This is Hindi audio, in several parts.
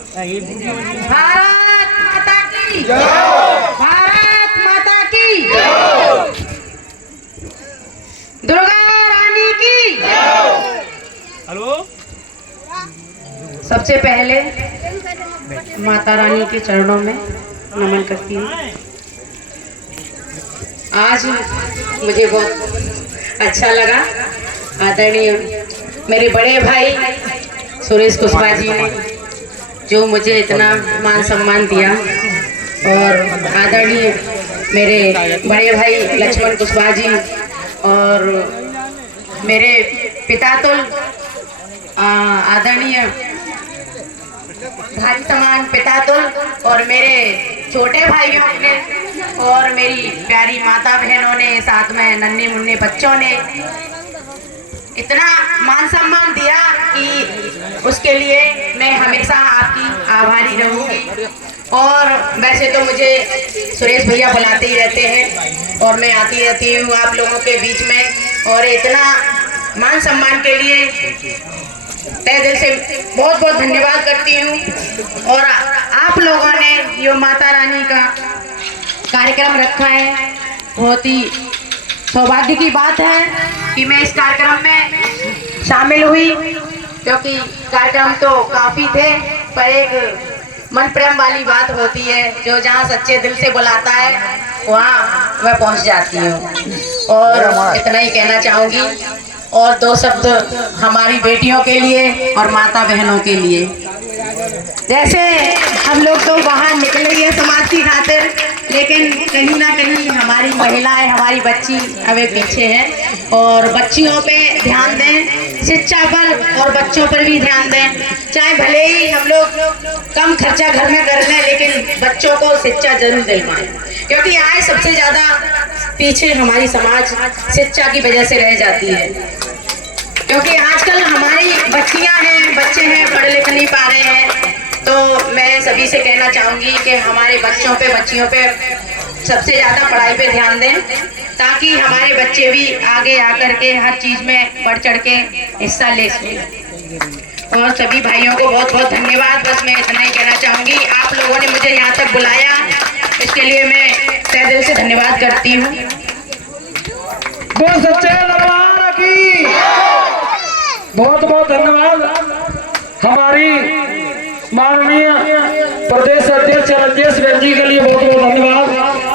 भारत माता की जय। भारत माता की जय। दुर्गा रानी की जय। हेलो। सबसे पहले माता रानी के चरणों में नमन करती हूँ। आज मुझे बहुत अच्छा लगा। आदरणीय मेरे बड़े भाई सुरेश कुशवाहा जी ने जो मुझे इतना मान सम्मान दिया, और आदरणीय मेरे बड़े भाई लक्ष्मण कुशवाहा जी और मेरे पितातुल आदरणीय भाई समान पितातुल और मेरे छोटे भाइयों ने और मेरी प्यारी माता बहनों ने, साथ में नन्हे मुन्ने बच्चों ने इतना मान सम्मान दिया कि उसके लिए मैं हमेशा आपकी आभारी रहूंगी। और वैसे तो मुझे सुरेश भैया बुलाते ही रहते हैं और मैं आती रहती हूँ आप लोगों के बीच में, और इतना मान सम्मान के लिए तहे दिल से बहुत बहुत धन्यवाद करती हूँ। और आप लोगों ने ये माता रानी का कार्यक्रम रखा है, बहुत ही सौभाग्य की बात है कि मैं इस कार्यक्रम में शामिल हुई, क्योंकि कार्यक्रम तो काफी थे पर एक मन प्रेम वाली बात होती है, जो जहाँ सच्चे दिल से बुलाता है वहाँ मैं पहुँच जाती हूँ। और इतना ही कहना चाहूँगी, और दो शब्द हमारी बेटियों के लिए और माता बहनों के लिए। जैसे हम लोग तो बाहर निकले हैं समाज की खातिर, लेकिन कहीं ना कहीं हमारी महिलाएं, हमारी बच्ची अभी पीछे हैं, और बच्चियों पे ध्यान दें, शिक्षा पर और बच्चों पर भी ध्यान दें। चाहे भले ही हम लोग कम खर्चा घर में कर लें, लेकिन बच्चों को शिक्षा जरूर दिलवाएं, क्योंकि आज सबसे ज्यादा पीछे हमारी समाज शिक्षा की वजह से रह जाती है। क्योंकि आजकल हमारी बच्चियां हैं, बच्चे हैं, पढ़ लिख नहीं पा रहे हैं। तो मैं सभी से कहना चाहूंगी कि हमारे बच्चों पे, बच्चियों पे सबसे ज्यादा पढ़ाई पे ध्यान दें, ताकि हमारे बच्चे भी आगे आकर के हर चीज में बढ़ चढ़ के हिस्सा ले सकें। और सभी भाइयों को बहुत बहुत धन्यवाद। बस मैं इतना ही कहना चाहूंगी, आप लोगों ने मुझे यहाँ तक बुलाया, इसके लिए मैं तहे दिल से धन्यवाद करती हूँ। सच्चे दरबार की बहुत बहुत धन्यवाद। हमारी माननीय प्रदेश अध्यक्ष राजेश जी के लिए बहुत बहुत धन्यवाद।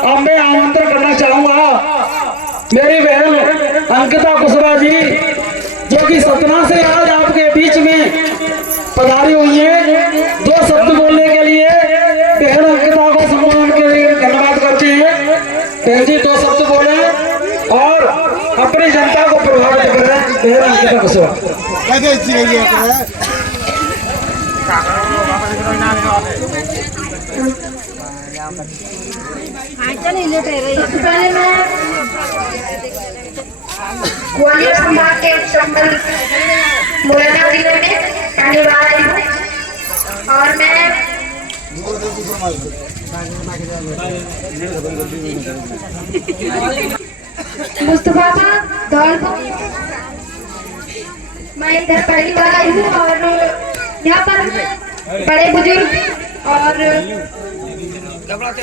अब मैं आमंत्रण करना चाहूंगा मेरी बहन अंकिता कुशवाहा जी, जो कि सतना से आज आपके बीच में पधारी हुई है, दो शब्द बोलने के लिए बहन अंकिता को सम्मान के लिए धन्यवाद करते हैं। बहन जी दो शब्द बोले और अपनी जनता को प्रभावित कर रहे हैं। बहन अंकिता कुशवाहा। सबसे पहले मैं ग्वालियर संभाग के संबल मुरैना जिले में रहने वाली हूँ, और मैं मुस्तफा धौलपुर, मैं इधर पहली बार आई हूँ, और यहाँ पर बड़े बुजुर्ग और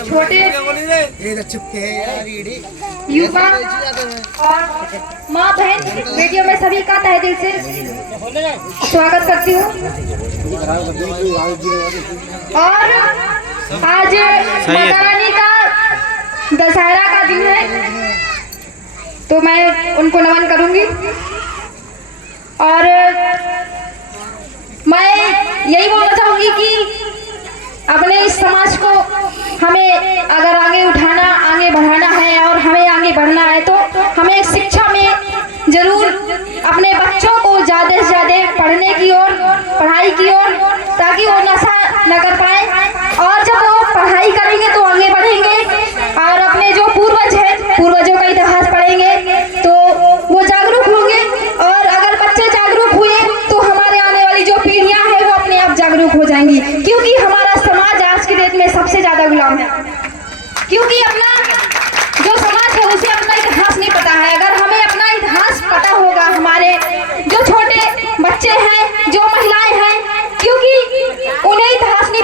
छोटे युवा और माँ बहन बेटियों में सभी का तहे दिल से स्वागत करती हूँ। और आज माता रानी का दशहरा का दिन है, तो मैं उनको नमन करूंगी। और मैं यही बोलना चाहूंगी कि अपने इस समाज को हमें अगर आगे उठाना, आगे बढ़ाना है और हमें आगे बढ़ना है, तो हमें शिक्षा में जरूर अपने बच्चों को ज्यादा से ज्यादा पढ़ने की ओर, पढ़ाई की ओर, ताकि वो नशा न कर पाए। और जब वो पढ़ाई करेंगे तो आगे बढ़ेंगे, और अपने जो पूर्वज हैं, पूर्वजों का इतिहास पढ़ेंगे तो वो जागरूक होंगे। और अगर बच्चे जागरूक हुए तो हमारे आने वाली जो पीढ़ियां हैं वो अपने आप जागरूक हो जाएंगी, क्योंकि हमारा समाज आज की डेट में सबसे ज्यादा गुलाम है। क्योंकि अपना जो समाज है उसे अपना इतिहास नहीं पता है। अगर हमें अपना इतिहास पता होगा, हमारे जो छोटे बच्चे हैं, जो महिलाएं हैं, क्योंकि उन्हें इतिहास नहीं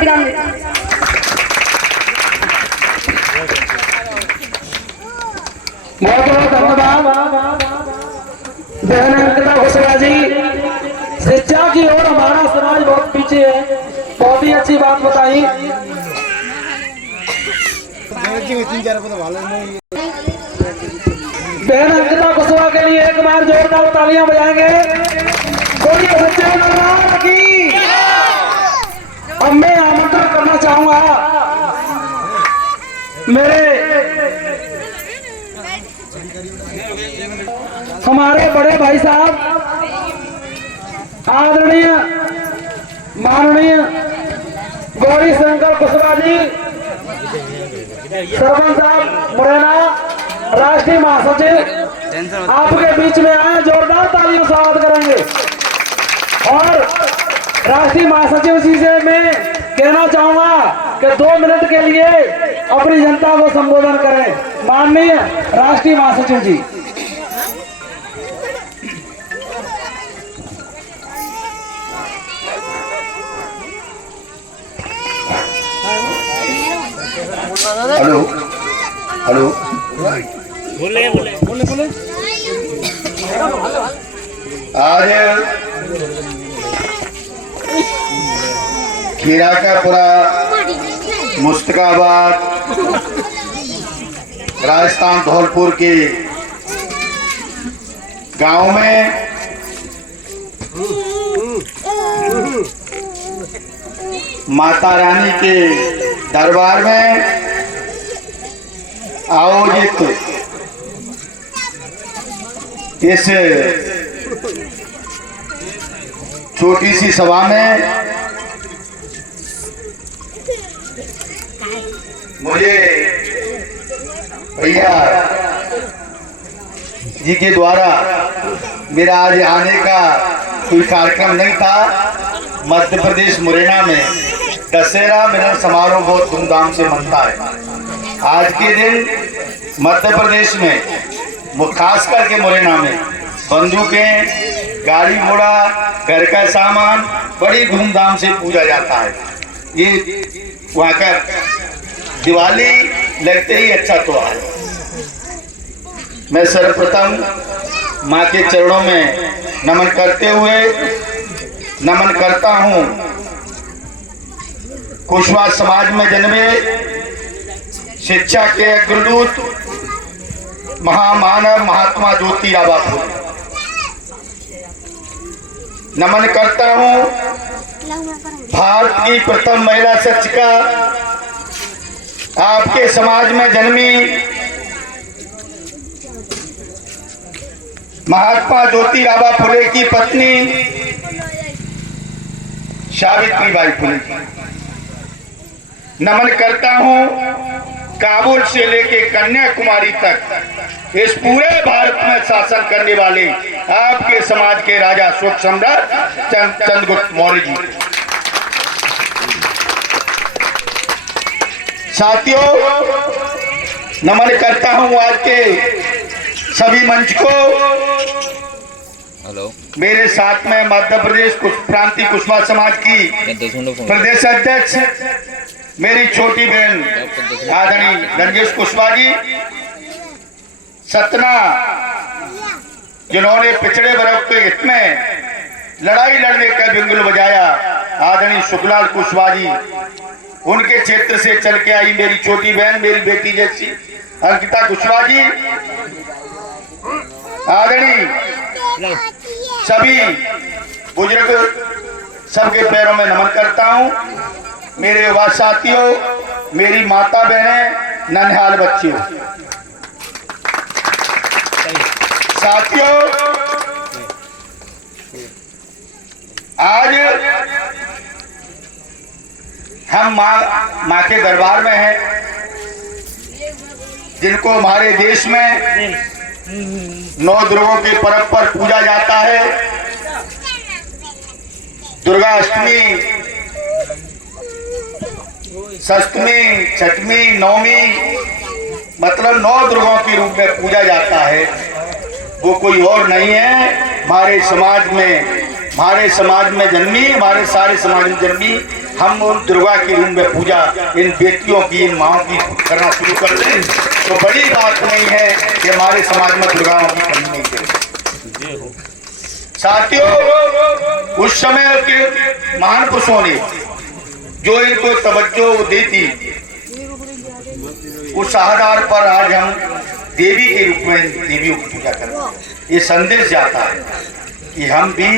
विराम दे। बहुत बहुत धन्यवाद बहन अंकिता कुशवाहा जी। शिक्षा की ओर हमारा समाज बहुत पीछे है, बहुत ही अच्छी बात बताई। बहन अंकिता कुशवाहा के लिए एक बार जोरदार तालियां बजाएंगे। बोलिए सच्चे दरबार की। अब मैं आमंत्रण करना चाहूंगा मेरे हमारे बड़े भाई साहब आदरणीय माननीय गौरी शंकर कुशवाहा जी, सरपंच साहब मुरैना, राष्ट्रीय महासचिव आपके बीच में आए, जोरदार तालियों से स्वागत करेंगे। और राष्ट्रीय महासचिव जी से मैं कहना चाहूंगा कि 2 मिनट के लिए अपनी जनता को संबोधन करें। माननीय राष्ट्रीय महासचिव जी। हेलो हेलो बोले आज खीरा का पूरा मुस्तकाबाद राजस्थान धौलपुर के गांव में माता रानी के दरबार में आयोजित इस छोटी सी सभा में मुझे भैया जी के द्वारा मेरा आज आने का कोई कार्यक्रम नहीं था। मध्य प्रदेश मुरैना में दशहरा मिलन समारोह बहुत धूमधाम से मनता है। आज के दिन मध्य प्रदेश में खास करके मुरैना में बंदूकें, गाड़ी घोड़ा, घर का सामान बड़ी धूमधाम से पूजा जाता है। ये वहाँ का दिवाली लगते ही अच्छा त्योहार है। मैं सर्वप्रथम माँ के चरणों में नमन करते हुए नमन करता हूँ कुशवाहा समाज में जन्मे शिक्षा के अग्रदूत महामानव महात्मा ज्योतिराव फुले। नमन करता हूँ भारत की प्रथम महिला शिक्षिका आपके समाज में जन्मी महात्मा ज्योतिराव फुले की पत्नी सावित्रीबाई फुले। नमन करता हूँ काबुल से लेके कन्याकुमारी तक इस पूरे भारत में शासन करने वाले आपके समाज के राजा अशोक सम्राट चंद्रगुप्त मौर्य जी। साथियों, नमन करता हूं आज के सभी मंच को। हेलो, मेरे साथ में मध्य प्रदेश प्रांतीय कुशवाहा समाज की प्रदेश अध्यक्ष मेरी छोटी बहन आदरणीय गंगेश कुशवाहा जी, सतना जिन्होंने पिछड़े वर्ग के हित में लड़ाई लड़ने का बिगुल बजाया, आदरणीय सुखलाल कुशवाहा जी, उनके क्षेत्र से चल के आई मेरी छोटी बहन, मेरी बेटी जैसी अंकिता कुशवाहा जी, आदरणीय सभी बुजुर्ग, सबके पैरों में नमन करता हूं। मेरे युवा साथियों, मेरी माता बहनें, नन्हाल बच्चियों, साथियों, आज हम माँ के दरबार में हैं, जिनको हमारे देश में 9 दुर्गों के पर्व पर पूजा जाता है। दुर्गा अष्टमी, सप्तमी, छठवीं, नौवीं, मतलब 9 दुर्गों के रूप में पूजा जाता है। वो कोई और नहीं है, हमारे समाज में जन्मी, हमारे सारे समाज में जन्मी हम उन दुर्गा की रूम में पूजा इन बेटियों की, इन माओं की करना शुरू कर दें तो बड़ी बात नहीं है कि हमारे समाज में दुर्गाओं की कमी नहीं है। साथियों, उस समय के महान पुरुषों ने जो इनको तवज्जो दी थी, उस आधार पर आज हम देवी के रूप में देवियों की पूजा करते हैं। ये संदेश जाता है कि हम भी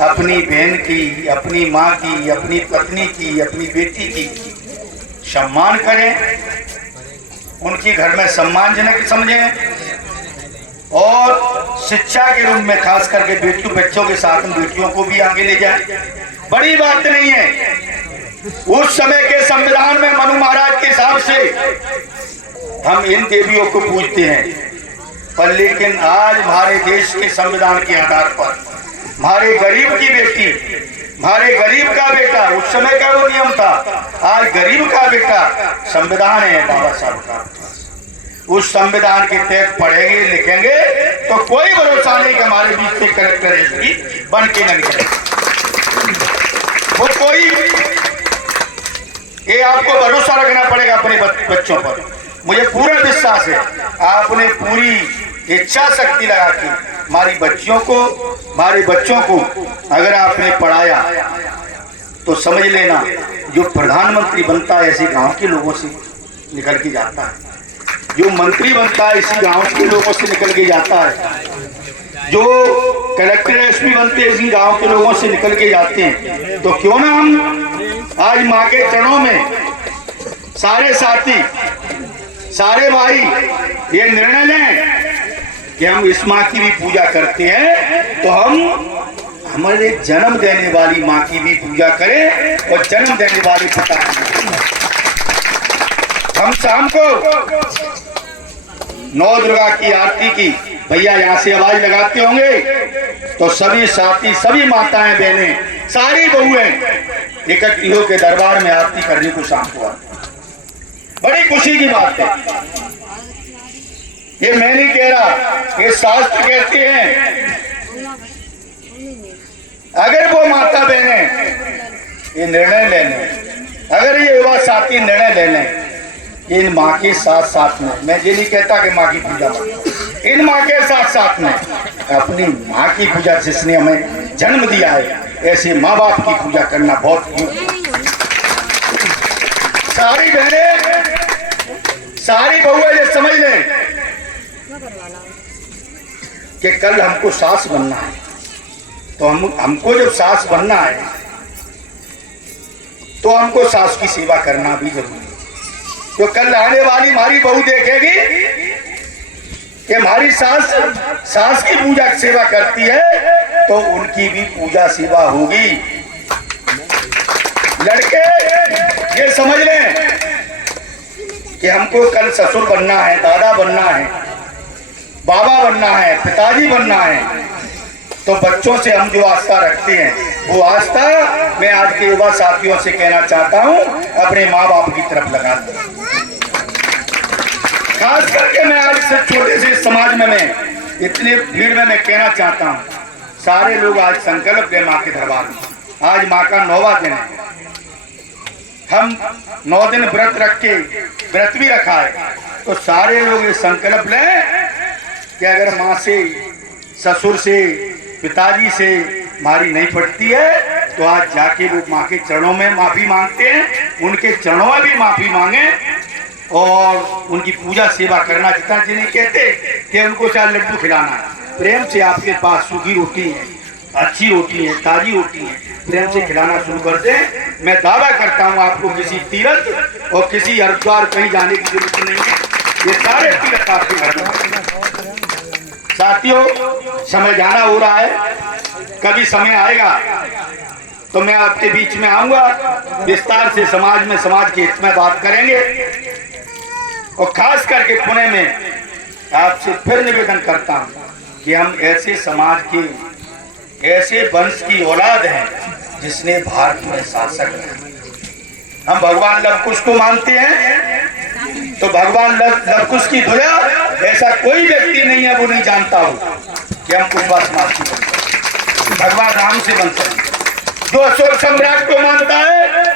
अपनी बहन की, अपनी माँ की, अपनी पत्नी की, अपनी बेटी की सम्मान करें, उनकी घर में सम्मानजनक समझें और शिक्षा के रूप में खास करके बेटियों बच्चों के साथ में बेटियों को भी आगे ले जाएं। बड़ी बात नहीं है। उस समय के संविधान में मनु महाराज के हिसाब से हम इन देवियों को पूजते हैं, पर लेकिन आज हमारे देश के संविधान के आधार पर हमारे गरीब की बेटी, हमारे गरीब का बेटा, उस समय का वो नियम था, आज गरीब का बेटा संविधान है बाबा साहब का, उस संविधान के तहत पढ़ेंगे लिखेंगे तो कोई भरोसा नहीं कि हमारे बीच से कलेक्टर एसपी बन के न निकले। वो कोई, ये आपको भरोसा रखना पड़ेगा अपने बच्चों पर। मुझे पूरा विश्वास है आपने पूरी इच्छा शक्ति लगा के हमारी बच्चियों को, हमारे बच्चों को अगर आपने पढ़ाया तो समझ लेना जो प्रधानमंत्री बनता है ऐसे गांव के लोगों से निकल के जाता है, जो मंत्री बनता है इसी गांव के लोगों से निकल के जाता है, जो कलेक्टर एसपी बनते हैं इसी गांव के लोगों से निकल के जाते हैं। तो क्यों ना हम आज माँ के चरणों में सारे साथी, सारे भाई ये निर्णय लें कि हम इस माँ की भी पूजा करते हैं, तो हम हमारे जन्म देने वाली माँ की भी पूजा करें और जन्म देने वाली पिता की। हम शाम को 9 दुर्गा की आरती की, भैया यहाँ से आवाज लगाते होंगे तो सभी साथी, सभी माताएं बहनें, सारी बहुएं इकट्ठी होकर दरबार में आरती करने को शाम को आते। बड़ी खुशी की बात है। ये मैं नहीं कह रहा, ये शास्त्र कहते हैं अगर वो माता बहने ये निर्णय ले लें, अगर ये युवा साथी निर्णय ले लें इन माँ के साथ साथ में, मैं ये नहीं कहता कि माँ की पूजा मत, इन माँ के साथ साथ में अपनी माँ की पूजा, जिसने हमें जन्म दिया है, ऐसे माँ बाप की पूजा करना बहुत। सारी बहनें, सारी बहुएं ये समझ लें कि कल हमको सास बनना है, तो हमको जब सास बनना है तो हमको सास की सेवा करना भी जरूरी है। तो कल आने वाली हमारी बहू देखेगी कि हमारी सास की पूजा सेवा करती है तो उनकी भी पूजा सेवा होगी। लड़के ये समझ लें कि हमको कल ससुर बनना है, दादा बनना है, बाबा बनना है, पिताजी बनना है, तो बच्चों से हम जो आस्था रखते हैं वो आस्था मैं आज के युवा साथियों से कहना चाहता हूं अपने माँ बाप की तरफ लगा दो। खास करके मैं आज से छोटे से समाज में मैं इतनी भीड़ में मैं कहना चाहता हूं, सारे लोग आज संकल्प लें माँ के दरबार में। आज माँ का 9वां दिन है, हम 9 दिन व्रत रख के, व्रत भी रखा है, तो सारे लोग ये संकल्प लें कि अगर माँ से, ससुर से, पिताजी से हमारी नहीं पड़ती है तो आज जाके लोग माँ के चरणों में माफी मांगते हैं, उनके चरणों में भी माफी मांगे और उनकी पूजा सेवा करना। जितना जिन्हें कहते कि उनको चाहे लड्डू खिलाना है, प्रेम से आपके पास सूखी रोटी है, अच्छी रोटी है, ताजी रोटी है, प्रेम से खिलाना शुरू कर दे। मैं दावा करता हूँ आपको किसी तीर्थ और किसी हरिद्वार कहीं जाने की जरूरत नहीं है, ये सारे तीर्थ आपके घर में। साथियों, समय जाना हो रहा है, कभी समय आएगा तो मैं आपके बीच में आऊंगा, विस्तार से समाज में, समाज के हित में बात करेंगे। और खास करके पुणे में आपसे फिर निवेदन करता हूं कि हम ऐसे समाज के, ऐसे वंश की औलाद हैं जिसने भारत में शासक है। हम भगवान लव कुश को मानते हैं तो भगवान लव कुश की ध्वजा ऐसा कोई व्यक्ति नहीं है वो नहीं जानता हो कि हम कुशवाहा समाज की बन सकते, भगवान राम से बन सकते। जो अशोक सम्राट को मानता है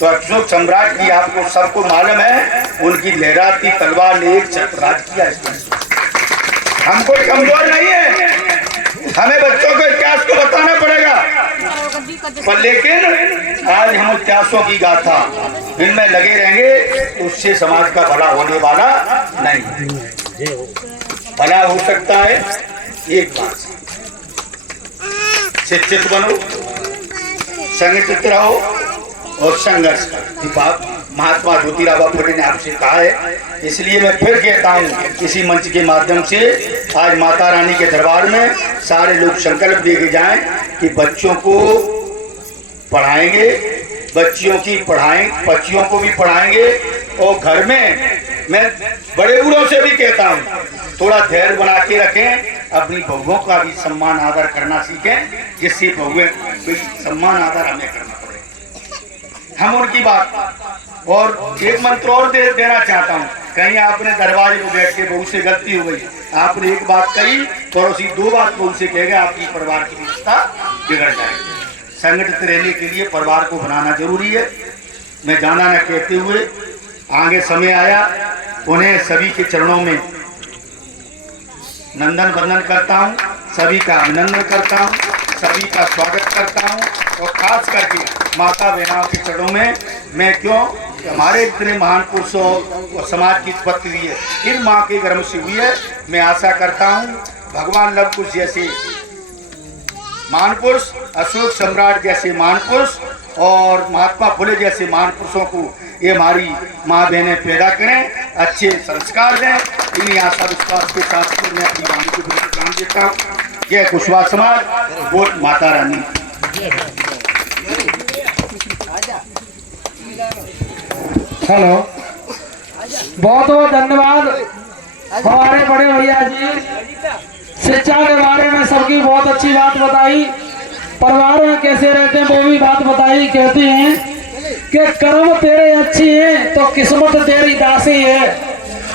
तो अशोक सम्राट की आपको सबको मालूम है, उनकी लहराती तलवार ने एक चक्र राज किया इसमें। हम कोई कमजोर नहीं है, हमें बच्चों को इतिहास को बताना पड़ेगा, पर लेकिन आज हम इतिहासों की गाथा इनमें लगे रहेंगे तो उससे समाज का भला होने वाला नहीं। भला हो सकता है एक बात, शिक्षित बनो, संगठित रहो और संघर्ष करो। महात्मा ज्योतिराव फुले ने आपसे कहा है, इसलिए मैं फिर कहता हूँ इसी मंच के माध्यम से आज माता रानी के दरबार में सारे लोग संकल्प लेके जाएं कि बच्चों को पढ़ाएंगे, बच्चियों को भी पढ़ाएंगे, और घर में मैं बड़े बूढ़ों से भी कहता हूँ थोड़ा धैर्य बना के रखें, अपनी बहुओं का भी सम्मान आदर करना सीखें, जिससे बहुएं सम्मान आदर हमें करना पड़े। हम उनकी बात और एक मंत्र और देना चाहता हूँ, कहीं आपने दरवाजे में बैठ के बहू से गलती हो गई, आपने एक बात कही पड़ोसी दो बात बहू से कहेगा, आपकी परिवार की व्यवस्था बिगड़ जाएगी। संगठित रहने के लिए परिवार को बनाना जरूरी है। मैं जाना न कहते हुए आगे समय आया, उन्हें सभी के चरणों में नंदन वंदन करता हूँ, सभी का अभिनंदन करता हूँ, सभी का स्वागत करता हूँ, और खास करके माता बहनों के चरणों में मैं हमारे इतने महान पुरुषों और समाज की उत्पत्ति हुई है, इन माँ के गर्भ से हुई है। मैं आशा करता हूँ भगवान लव कुश जैसे महान पुरुष, अशोक सम्राट जैसे महान पुरुष और महात्मा फुले जैसे महान पुरुषों को ये हमारी माँ बहनें पैदा करें, अच्छे संस्कार दें। इन्हीं आशा विश्वास के साथ मैं अपनी वाणी को विराम देता हूँ। जय कुशवाहा समाज, बोल माता रानी। हेलो, बहुत बहुत धन्यवाद हमारे बड़े भैया जी, शिक्षा के बारे में सबकी बहुत अच्छी बात बताई, परिवार में कैसे रहते हैं वो भी बात बताई। कहते हैं कि कर्म तेरे अच्छी है तो किस्मत तेरी दासी है,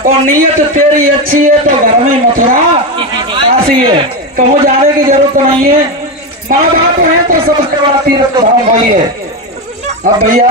और नीयत तेरी अच्छी है तो घर में मथुरा काशी है। कहीं जाने की जरूरत नहीं है, माँ बाप है तो सबसे बड़ा तीर्थ धाम वही है। अब भैया